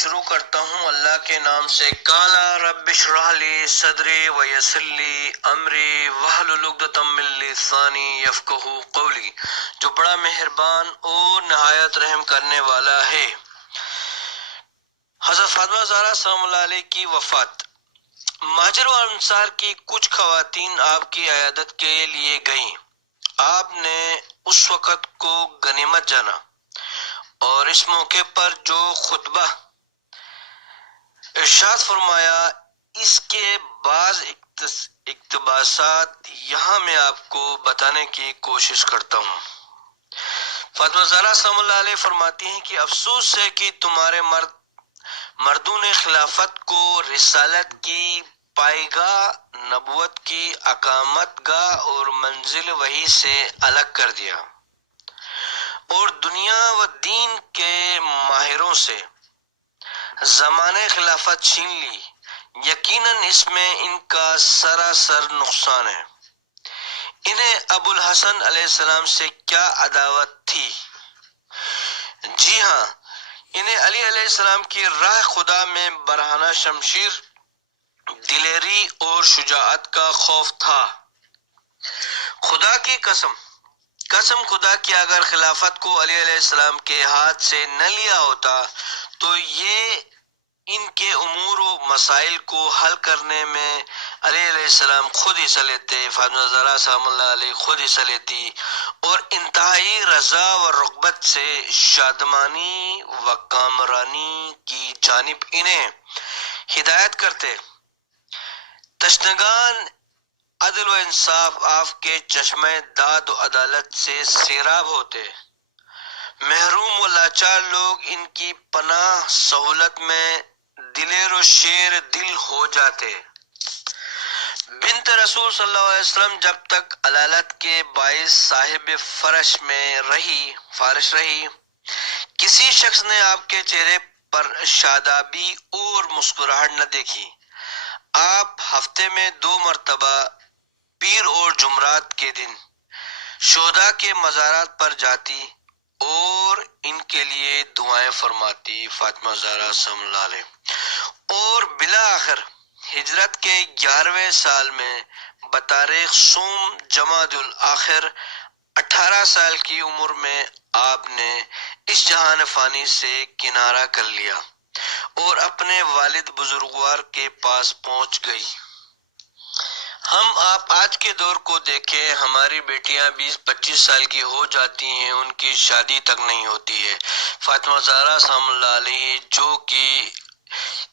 شروع کرتا ہوں اللہ کے نام سے۔ قالا رب اشرح لی صدری ویسر لی امری واحلل عقدۃ من لسانی یفقہوا قولی، جو بڑا مہربان اور نہایت رحم کرنے والا ہے۔ حضرت فاطمہ زہرا سلام اللہ علیہ کی وفات۔ مہاجر و انصار کی کچھ خواتین آپ کی عیادت کے لیے گئیں۔ آپ نے اس وقت کو غنیمت جانا اور اس موقع پر جو خطبہ ارشاد فرمایا، اس کے بعض اقتباسات یہاں میں آپ کو بتانے کی کوشش کرتا ہوں۔ فاطمہ زہرا سلام اللہ علیہ فرماتی ہیں کہ افسوس ہے کہ تمہارے مردوں نے خلافت کو رسالت کی پائیگاہ، نبوت کی اقامت گاہ اور منزل وحی سے الگ کر دیا اور دنیا و دین کے ماہروں سے زمانۂ خلافت چھین لی۔ یقیناً اس میں ان کا سراسر نقصان ہے۔ انہیں ابو الحسن علیہ السلام سے کیا عداوت تھی؟ جی ہاں، انہیں علی علیہ السلام کی راہ خدا میں برہنہ شمشیر، دلیری اور شجاعت کا خوف تھا۔ خدا کی قسم خدا کی، اگر خلافت کو علی علیہ السلام کے ہاتھ سے نہ لیا ہوتا تو یہ ان کے امور و مسائل کو حل کرنے میں علی علیہ السلام خود حصہ لیتے، فاطمہ زہرا سلام اللہ علیہ خود حصہ لیتی اور انتہائی رضا و رغبت سے شادمانی و کامرانی کی جانب انہیں ہدایت کرتے۔ تشنگان عدل و انصاف آپ کے چشمہ داد و عدالت سے سیراب ہوتے۔ محروم و لاچار لوگ ان کی پناہ سہولت میں دلیر و شیر دل ہو جاتے۔ بنت رسول صلی اللہ علیہ وسلم جب تک علالت کے باعث صاحب فارش رہی، کسی شخص نے آپ کے چہرے پر شادابی اور مسکراہٹ نہ دیکھی۔ آپ ہفتے میں 2 مرتبہ پیر اور جمعرات کے دن شہداء کے مزارات پر جاتی اور ان کے لیے دعائیں فرماتی، فاطمہ زہرا سلام اللہ علیہ۔ اور بالآخر ہجرت کے 11ویں سال میں بتاریخ سوم جمادی الاخر 18 سال کی عمر میں آپ نے اس جہان فانی سے کنارہ کر لیا اور اپنے والد بزرگوار کے پاس پہنچ گئی۔ ہم آپ آج کے دور کو دیکھیں، ہماری بیٹیاں 20-25 سال کی ہو جاتی ہیں، ان کی شادی تک نہیں ہوتی ہے۔ فاطمہ زہرا سلام اللہ علیہ جو کہ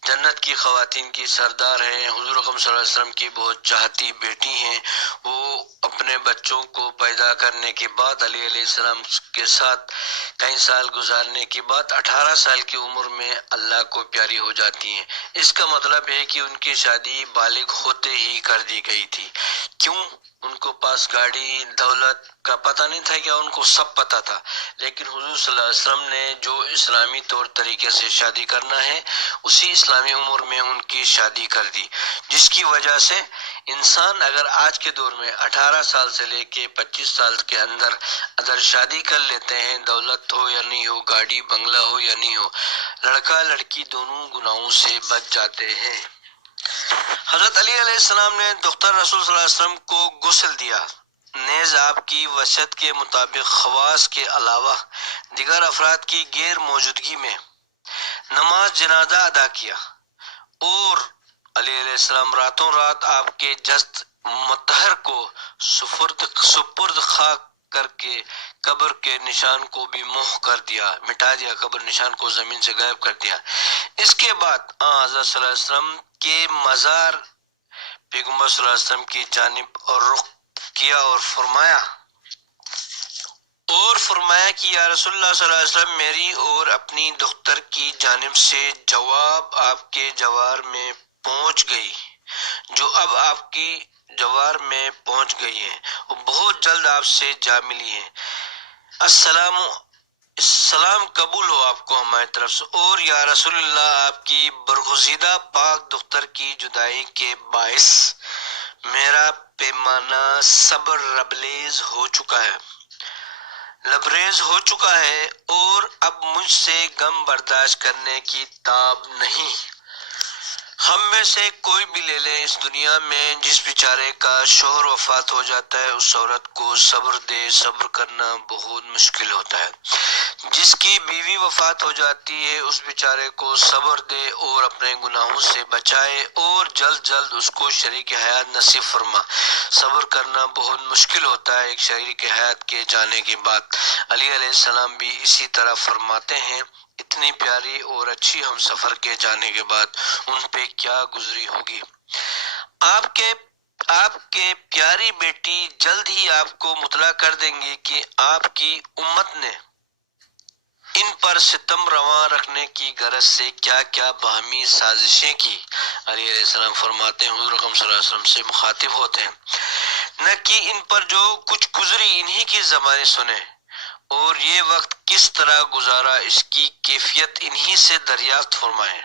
جنت کی خواتین کی سردار ہیں، حضور اکرم صلی اللہ علیہ وسلم کی بہت چاہتی بیٹی ہیں، وہ اپنے بچوں کو پیدا کرنے کے بعد علی علیہ السلام کے ساتھ کئی سال گزارنے کے بعد 18 سال کی عمر میں اللہ کو پیاری ہو جاتی ہیں۔ اس کا مطلب ہے کہ ان کی شادی بالغ ہوتے ہی کر دی گئی تھی۔ کیوں؟ ان کو پاس گاڑی دولت کا پتہ نہیں تھا، کیا ان کو سب پتہ تھا، لیکن حضور صلی اللہ علیہ وسلم نے جو اسلامی طور طریقے سے شادی کرنا ہے اسی اسلامی عمر میں ان کی شادی کر دی، جس کی وجہ سے انسان اگر آج کے دور میں 18 سال سے لے کے 25 سال کے اندر شادی کر لیتے ہیں، دولت ہو یا نہیں ہو، گاڑی بنگلہ ہو یا نہیں ہو، لڑکا لڑکی دونوں گناہوں سے بچ جاتے ہیں۔ حضرت علی علیہ السلام نے دختر رسول صلی اللہ علیہ وسلم کو غسل دیا، نیز آپ کی وصیت کے مطابق خواص کے علاوہ دیگر افراد کی غیر موجودگی میں نماز جنازہ ادا کیا، اور علی علیہ السلام راتوں رات آپ کے جسد مطہر کو سپرد خاک کر کے قبر کے نشان کو بھی محو کر دیا، مٹا دیا، قبر نشان کو زمین سے غائب کر دیا۔ اس کے بعد حضرت صلی اللہ علیہ وسلم کے مزار پیغمبر صلی اللہ علیہ وسلم کی جانب اور رخ کیا اور فرمایا کہ یا رسول اللہ صلی اللہ علیہ وسلم، میری اور اپنی دختر کی جانب سے جواب آپ کے جوار میں پہنچ گئی، جو اب آپ کی جوار میں پہنچ گئی ہے، وہ بہت جلد آپ سے جا ملی ہے۔ السلام قبول ہو آپ کو ہماری طرف سے، اور یا رسول اللہ، آپ کی برگزیدہ پاک دختر کی جدائی کے باعث میرا پیمانہ صبر لبریز ہو چکا ہے، لبریز ہو چکا ہے اور اب مجھ سے غم برداشت کرنے کی تاب نہیں۔ ہم میں سے کوئی بھی لے لیں، اس دنیا میں جس بیچارے کا شوہر وفات ہو جاتا ہے اس عورت کو صبر دے، صبر کرنا بہت مشکل ہوتا ہے۔ جس کی بیوی وفات ہو جاتی ہے اس بیچارے کو صبر دے اور اپنے گناہوں سے بچائے اور جلد جلد اس کو شریک حیات نصیب فرما۔ صبر کرنا بہت مشکل ہوتا ہے ایک شریک حیات کے جانے کے بعد۔ علی علیہ السلام بھی اسی طرح فرماتے ہیں، اتنی پیاری اور اچھی ہم سفر کے جانے کے بعد ان پہ کیا گزری ہوگی۔ آپ کے پیاری بیٹی جلد ہی آپ کو مطلع کر دیں گی کہ آپ کی امت نے ان پر ستم رواں رکھنے کی غرض سے کیا کیا باہمی سازشیں کی۔ علی علیہ السلام فرماتے ہیں، حضور اکرم صلی اللہ علیہ وسلم سے مخاطب ہوتے ہیں، نہ کہ ان پر جو کچھ گزری انہی کی زبانیں سنیں اور یہ وقت کس طرح گزارا اس کی کیفیت انہی سے دریافت فرمائیں۔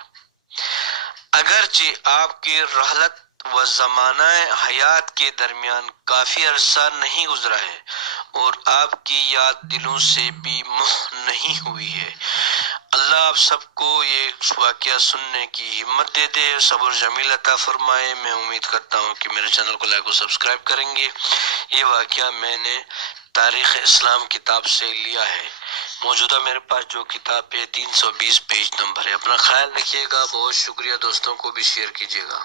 اگرچہ آپ کی رحلت و زمانہ حیات کے درمیان کافی عرصہ نہیں گزرا ہے اور آپ کی یاد دلوں سے بھی محو نہیں ہوئی ہے۔ اللہ آپ سب کو یہ واقعہ سننے کی ہمت دے دے، صبر جمیل عطا فرمائے۔ میں امید کرتا ہوں کہ میرے چینل کو لائک و سبسکرائب کریں گے۔ یہ واقعہ میں نے تاریخ اسلام کتاب سے لیا ہے۔ موجودہ میرے پاس جو کتاب ہے 320 پیج نمبر ہے۔ اپنا خیال رکھیے گا، بہت شکریہ، دوستوں کو بھی شیئر کیجیے گا۔